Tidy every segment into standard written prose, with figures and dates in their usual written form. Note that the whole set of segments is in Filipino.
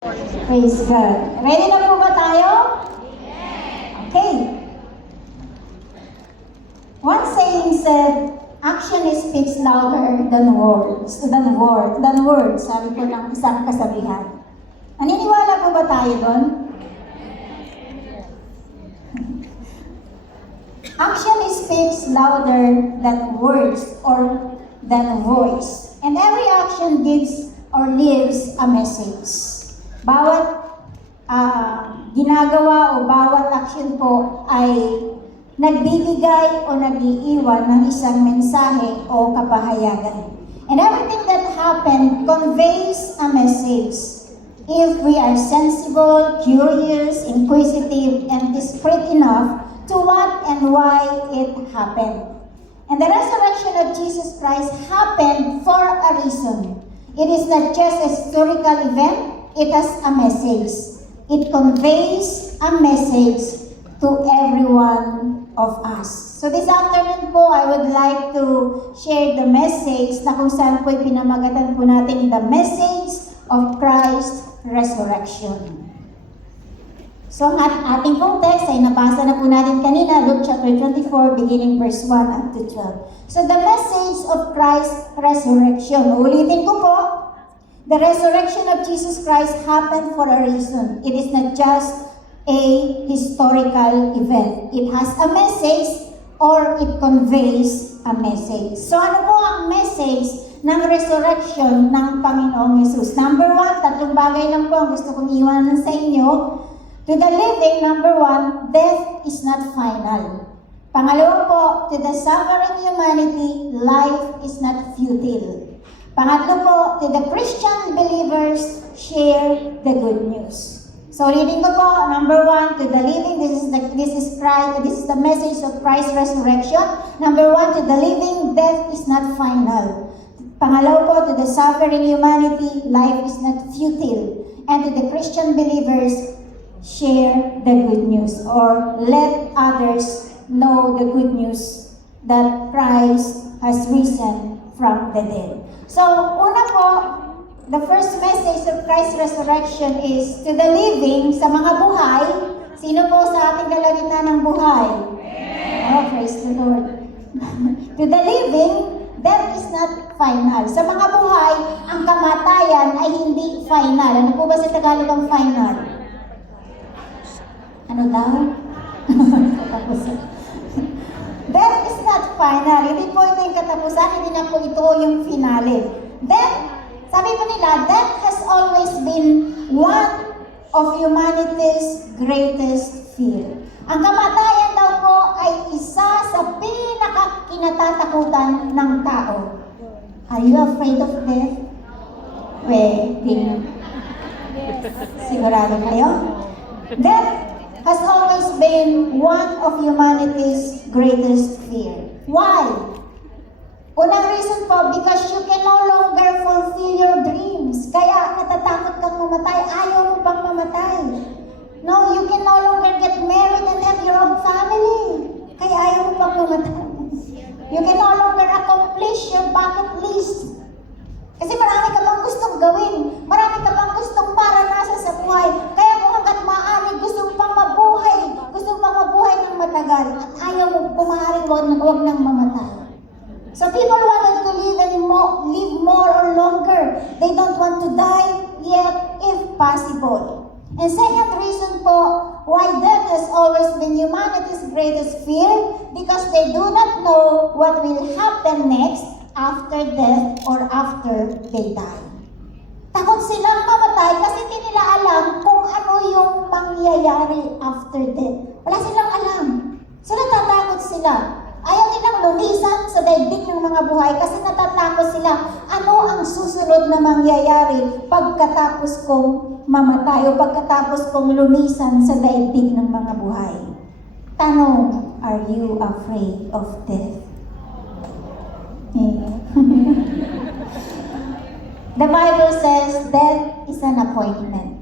Praise God. Ready na po ba tayo? Okay. One saying said, action speaks louder than words. Than words. Sabi po ng isang kasabihan. Naniniwala po ba tayo doon? Action speaks louder than words or than voice. And every action gives or leaves a message. Bawat ginagawa o bawat action po ay nagbibigay o nag-iiwan ng isang mensahe o kapahayagan. And everything that happened conveys a message. If we are sensible, curious, inquisitive, and discreet enough to what and why it happened. And the resurrection of Jesus Christ happened for a reason. It is not just a historical event. It has a message. It conveys a message to every one of us. So this afternoon po, I would like to share the message na kung saan po pinamagatan po natin the message of Christ's resurrection. So ang ating pong text ay nabasa na po natin kanina, Luke chapter 24, beginning verse 1 up to 12. So the message of Christ's resurrection. Ulitin ko po, the resurrection of Jesus Christ happened for a reason. It is not just a historical event. It has a message or it conveys a message. So ano po ang message ng resurrection ng Panginoong Yesus? Number one, tatlong bagay lang po ang gusto kong iwanan sa inyo. To the living, number one, death is not final. Pangalawa po, to the suffering humanity, life is not futile. Pangatlo po, to the Christian believers, share the good news. So reading ko po, number one, to the living, this is the message of Christ's resurrection. Number one, to the living, death is not final. Pangalawa po, to the suffering humanity, life is not futile. And to the Christian believers, share the good news or let others know the good news that Christ has risen from the dead. So, una po, the first message of Christ's resurrection is to the living, sa mga buhay. Sino po sa ating kalagitnaan ng buhay? Oh, praise the Lord. To the living, death is not final. Sa mga buhay, ang kamatayan ay hindi final. Ano po ba sa Tagalog ang final? Ano daw? Death is not final. Hindi po ito yung katapusan, hindi na po ito yung finale. Death, sabi po nila, death has always been one of humanity's greatest fear. Ang kamatayan daw po ay isa sa pinakakinatatakutan ng tao. Are you afraid of death? Pwede. Sigurado kayo? Death has always been one of humanity's greatest fear. Why? Unang reason po, because you can no longer fulfill your dreams. Kaya natatakot kang mamatay, ayaw mo pang mamatay. No, you can no longer get married and have your own family. Kaya ayaw mo pang mamatay. You can no longer accomplish your bucket list. Kasi marami ka bang gustong gawin. Marami ka bang gustong maranasan sa buhay. Kaya kung hanggat maaari, gusto pang mabuhay. Gusto pang mabuhay ng matagal. At ayaw mo pumaharing huwag nang mamatay. So people wanted to live more or longer. They don't want to die yet if possible. And second reason po, why death has always been humanity's greatest fear, because they do not know what will happen next after death or after they die. Takot silang mamatay kasi hindi nila alam kung ano yung mangyayari after death. Wala silang alam. So natatakot sila. Ayaw nilang lumisan sa daigdig ng mga buhay kasi natatakot sila ano ang susunod na mangyayari pagkatapos kong mamatay o pagkatapos kong lumisan sa daigdig ng mga buhay. Tanong, are you afraid of death? The Bible says death is an appointment.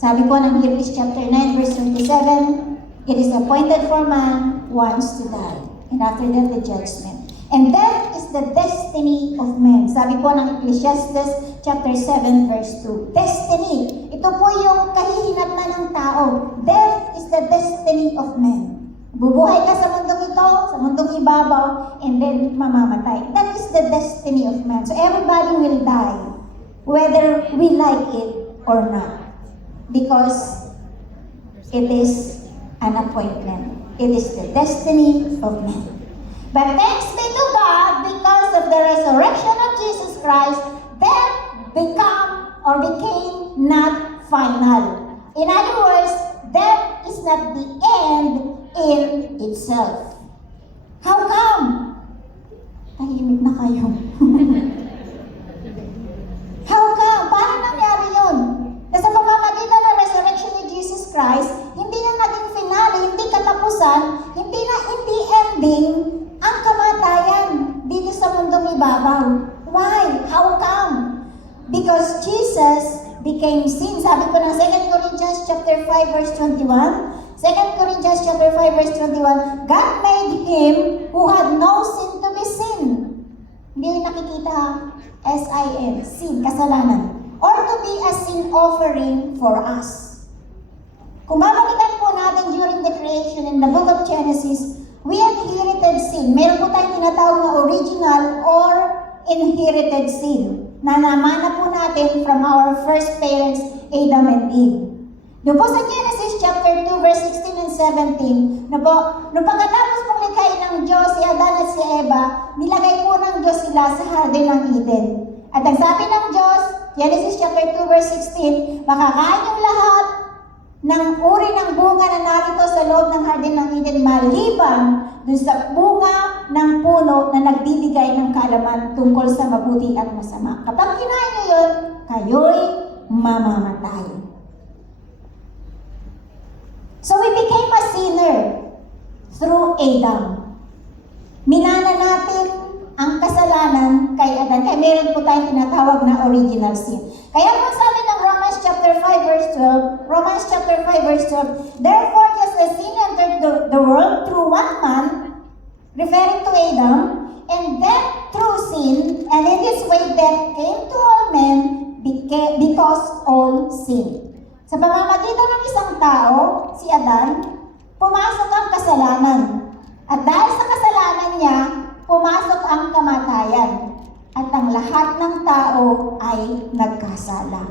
Sabi po ng Hebrews chapter 9 verse 27, it is appointed for man once to die, and after that the judgment. And death is the destiny of men. Sabi po ng Ecclesiastes chapter 7 verse 2. Destiny. Ito po yung kahihinatnan ng tao. Death is the destiny of man. Bubuhay ka sa mundong ito, sa mundong ibabaw, and then mamamatay. That is the destiny of man. So everybody will die, whether we like it or not. Because it is an appointment. It is the destiny of man. But thanks be to God, because of the resurrection of Jesus Christ, death became not final. In other words, death is not the end in itself. How come? Tahimik na kayo. How come? Paano nangyari yun? Sa pamamagitan ng resurrection ni Jesus Christ, hindi na naging finale, hindi katapusan, hindi ending ang kamatayan dito sa mundong ibabaw. Why? How come? Because Jesus became sin. Sabi ko ng 2 Corinthians chapter 5 verse 21, 2 Corinthians chapter 5 verse 21, God made Him who had no sin to be sin. Hindi yung nakikita, S-I-N, sin, kasalanan. Or to be a sin offering for us. Kung babalikan po natin during the creation in the book of Genesis, we inherited sin. Meron po tayong tinatawag na original or inherited sin na namana po natin from our first parents, Adam and Eve. Doon po sa Genesis chapter 2 verse 16 and 17, nung pagkatapos pong likhain ng Diyos si Adan at si Eva, nilagay po ng Diyos sila sa Garden ng Eden. At ang sabi ng Diyos, Genesis chapter 2 verse 16, makakain yung lahat ng uri ng bunga na narito sa loob ng Garden ng Eden maliban dun sa bunga ng puno na nagbibigay ng kaalaman tungkol sa mabuti at masama. Kapag kinain nyo yun, kayo'y mamamatay. So we became a sinner through Adam. Minana natin ang kasalanan kay Adan. Kaya meron po tayong tinatawag na original sin. Kaya po sabi ng Romans chapter 5 verse 12, therefore just as sin entered the world through one man, referring to Adam, and death through sin, and in this way death came to all men because all sin. Sa pamamagitan ng isang tao, si Adan, pumasok ang kasalanan. At dahil sa kasalanan niya, pumasok ang kamatayan. At ang lahat ng tao ay nagkasala.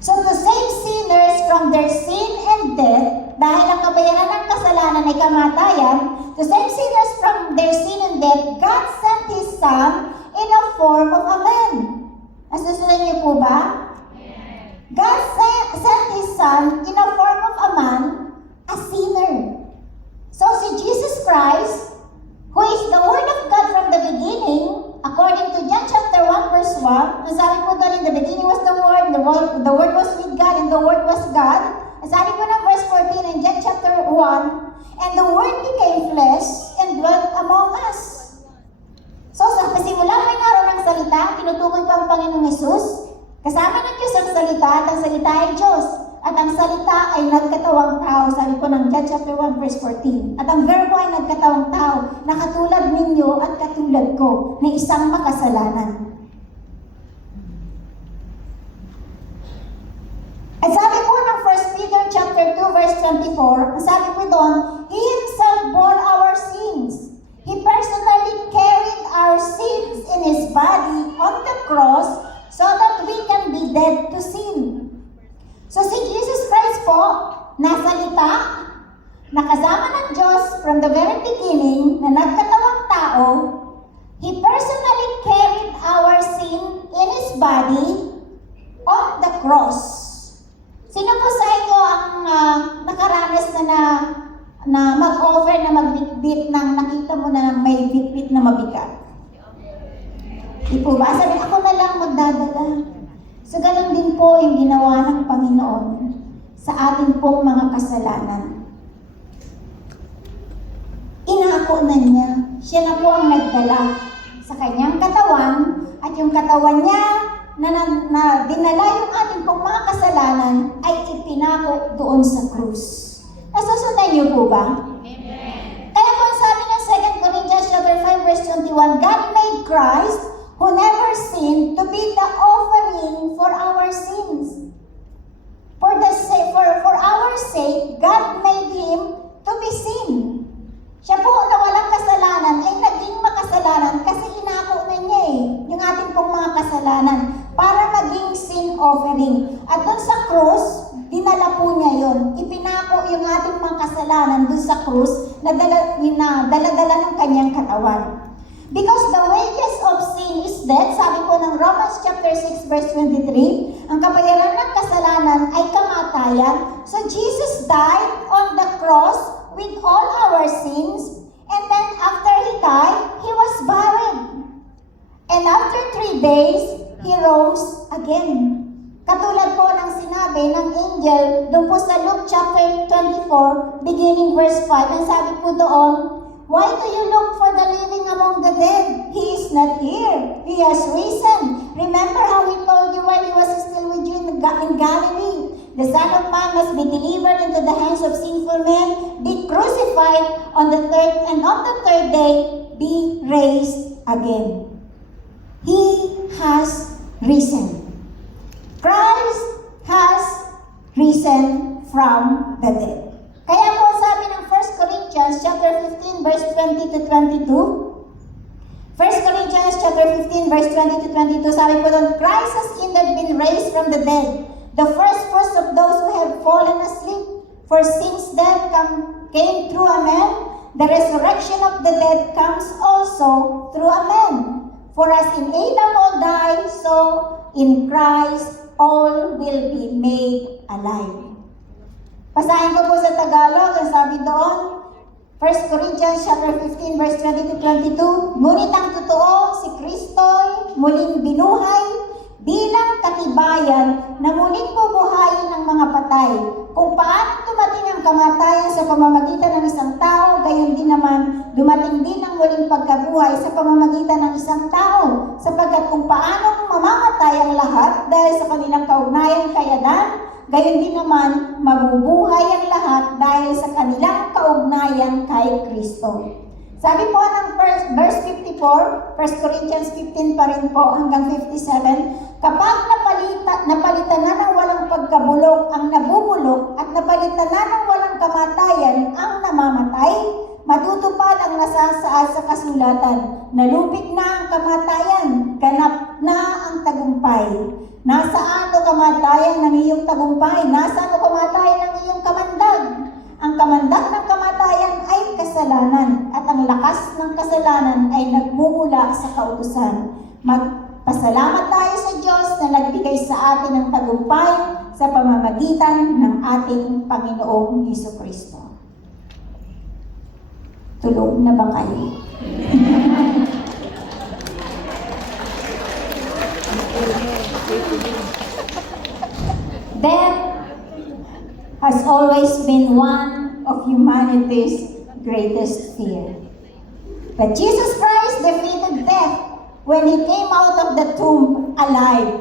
So to save sinners from their sin and death, dahil ang kabayaran ng kasalanan ay kamatayan, to save sinners from their sin and death, God sent His Son in a form of a man. Nasusunod niyo po ba? God sent His Son in a form of a man, a sinner. So si Jesus Christ, who is the Word of God from the beginning, according to John chapter 1 verse 1, ang sabi po doon, in the beginning was the Word was with God, and the Word was God. Ang sabi po ng verse 14 in John chapter 1, and the Word became flesh and dwelt among us. So sa pasimula may naroon ng salita, tinutukoy po ang Panginoong Hesus. Kasama ng Diyos ang salita, at ang salita ay Diyos. At ang salita ay nagkatawang tao, sabi po ng John chapter 1 verse 14. At ang verbo ay nagkatawang tao, na katulad ninyo at katulad ko, na isang makasalanan. At sabi po ng 1 Peter chapter 2 verse 24, sabi po doon, He Himself bore our sins. He personally carried our sins in His body on the cross so that we can be dead to sin. So si Jesus Christ po, nasalita, nakasama ng Diyos from the very beginning, na nagkatawang tao, He personally carried our sin in His body on the cross. Sino po sa inyo ang nakaranas na mag-offer na magbitbit ng nakita mo na may bitbit na mabigat? Di po ba? Sabi, ako na lang magdadala. So, ganun din po yung ginawa ng Panginoon sa ating pong mga kasalanan. Inako na niya. Siya na po ang nagdala sa kanyang katawan, at yung katawan niya na dinala yung ating pong mga kasalanan ay ipinako doon sa krus. Nasusundan niyo po ba? Amen. Kaya po sabi ng 2 Corinthians chapter 5 verse 21, God made Christ who never sinned to be the offering for our sins. For our sake, God made Him to be sin. Siya po na walang kasalanan ay naging makasalanan kasi inako na niya yung ating pong mga kasalanan para maging sin offering. At doon sa krus, dinala po niya yon. Ipinako yung ating mga kasalanan doon sa krus na dala-dala ng kanyang katawan. Because the wages of sin is death, sabi po ng Romans chapter 6 verse 23, ang kabayaran ng kasalanan ay kamatayan. So Jesus died on the cross with all our sins, and then after He died, He was buried. And after 3 days, He rose again. Katulad po ng sinabi ng angel doon po sa Luke chapter 24, beginning verse 5, ang sabi po doon, why do you look for the living among the dead? He is not here. He has risen. Remember how He told you while He was still with you in Galilee? The Son of Man must be delivered into the hands of sinful men, be crucified on the third day, be raised again. He has risen. Christ has risen from the dead. Kaya po sabi ng 1 Corinthians chapter 15 verse 20 to 22, 1 Corinthians chapter 15 verse 20 to 22, sabi po doon, Christ has indeed been raised from the dead, the first fruits of those who have fallen asleep. For since death came through a man, the resurrection of the dead comes also through a man. For as in Adam all die, so in Christ all will be made alive. Basahin ko po sa Tagalog, ang sabi doon, 1 Corinthians chapter 15 verse 20 to 22, ngunit ang totoo, si Kristo'y muling binuhay bilang katibayan na muling bubuhayin ng mga patay. Kung paano dumating ang kamatayan sa pamamagitan ng isang tao, gayon din naman dumating din ang muling pagkabuhay sa pamamagitan ng isang tao. Sapagkat kung paano mamamatay ang lahat dahil sa kanilang kaugnayan kay Adan, gayon din naman mabubuhay ang lahat dahil sa kanilang kaugnayan kay Kristo. Sabi po ng verse 54, 1 Corinthians 15 pa rin po hanggang 57, kapag napalitan na ng walang pagkabulok ang nabubulok at napalitan na ng walang kamatayan ang namamatay, matutupad ang nasasaad sa kasulatan, nalupig na ang kamatayan, ganap na ang tagumpay. Nasaan o kamatayan ng iyong tagumpay? Nasaan o kamatayan ng iyong kamandag? Ang kamandag ng kamatayan ay kasalanan at ang lakas ng kasalanan ay nagmumula sa kautusan. Magpasalamat tayo sa Diyos na nagbigay sa atin ng tagumpay sa pamamagitan ng ating Panginoong Hesukristo. Tulog na ba kayo? Death has always been one of humanity's greatest fear. But Jesus Christ defeated death when He came out of the tomb alive.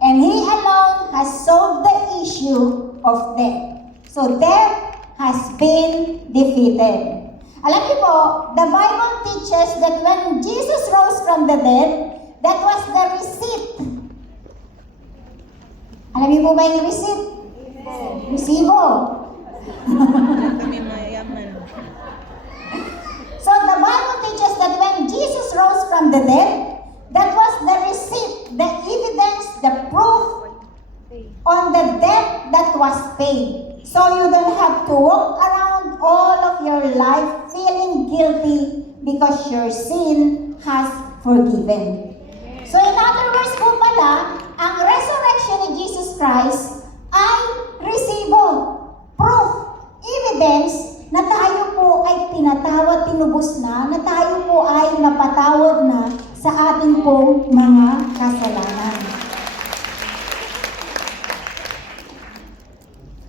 And He alone has solved the issue of death. So death has been defeated. Alam niyo po, the Bible teaches that when Jesus rose from the dead, that was the receipt. Alam niyo po ba yung receipt? Resibo. So the Bible teaches that when Jesus rose from the dead, that was the receipt, the evidence, the proof on the debt that was paid. So you don't have to walk around all of your life feeling guilty because your sin has forgiven. So in other words po pala, ang resurrection ni Jesus Christ ay resibo, proof, evidence na tayo po ay tinatawad, tinubos na tayo po ay napatawad na sa ating pong mga kasalanan.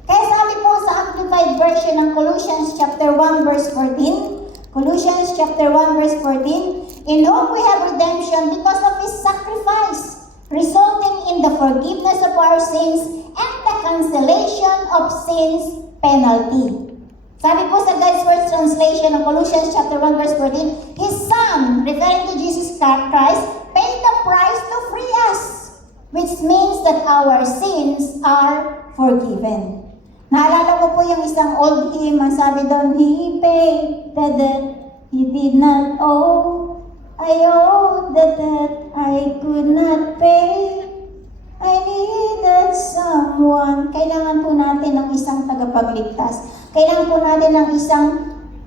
Kaya sabi po sa Amplified Version ng Colossians chapter 1 verse 14, Colossians chapter 1 verse 14, in whom we have redemption because of His sacrifice, resulting in the forgiveness of our sins and the cancellation of sins penalty. Sabi po sa God's Word Translation ng Colossians chapter 1 verse 14, His Son, referring to Jesus Christ, paid the price to free us which means that our sins are forgiven. Naalala ko po yung isang old hymn, ang sabi doon, He paid the debt He did not owe. I owed the debt I could not pay. I needed someone. Kailangan po natin ng isang tagapagligtas. Kailangan po natin ng isang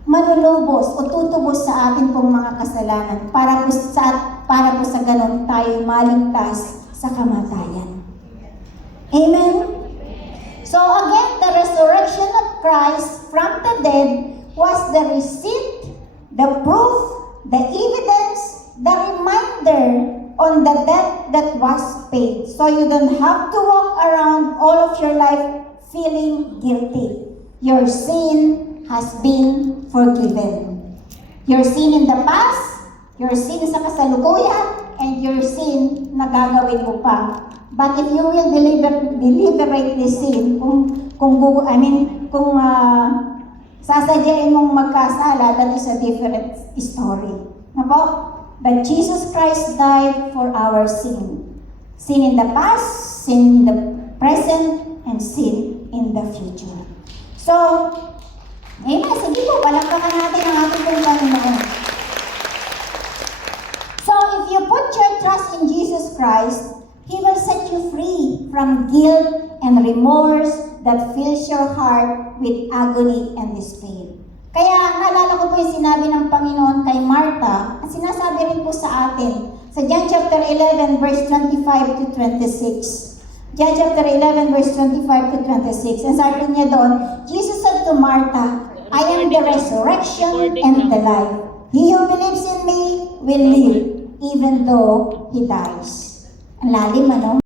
manlulubos o tutubos sa atin pong mga kasalanan para po sa ganun tayo maligtas sa kamatayan. Amen? So again, the resurrection of Christ from the dead was the receipt, the proof, the evidence, the reminder on the debt that was paid. So you don't have to walk around all of your life feeling guilty. Your sin has been forgiven. Your sin in the past, your sin sa kasalukuyan, and your sin na gagawin mo pa. But if you will deliberately sin, kung sasadyain mong magkasala, that is a different story. Na po? But Jesus Christ died for our sin. Sin in the past, sin in the present, and sin in the future. So, amen. Sige po, palakpakan natin ang ating Panginoon. So, if you put your trust in Jesus Christ, He will set you free from guilt and remorse that fills your heart with agony and despair. Kaya naalala ko po yung sinabi ng Panginoon kay Martha at sinasabi rin po sa atin sa John chapter 11 verse 25 to 26. John chapter 11 verse 25 to 26. Ang sabi niya doon, Jesus said to Martha, I am the resurrection and the life. He who believes in me will live even though he dies. Ang lalim, ano?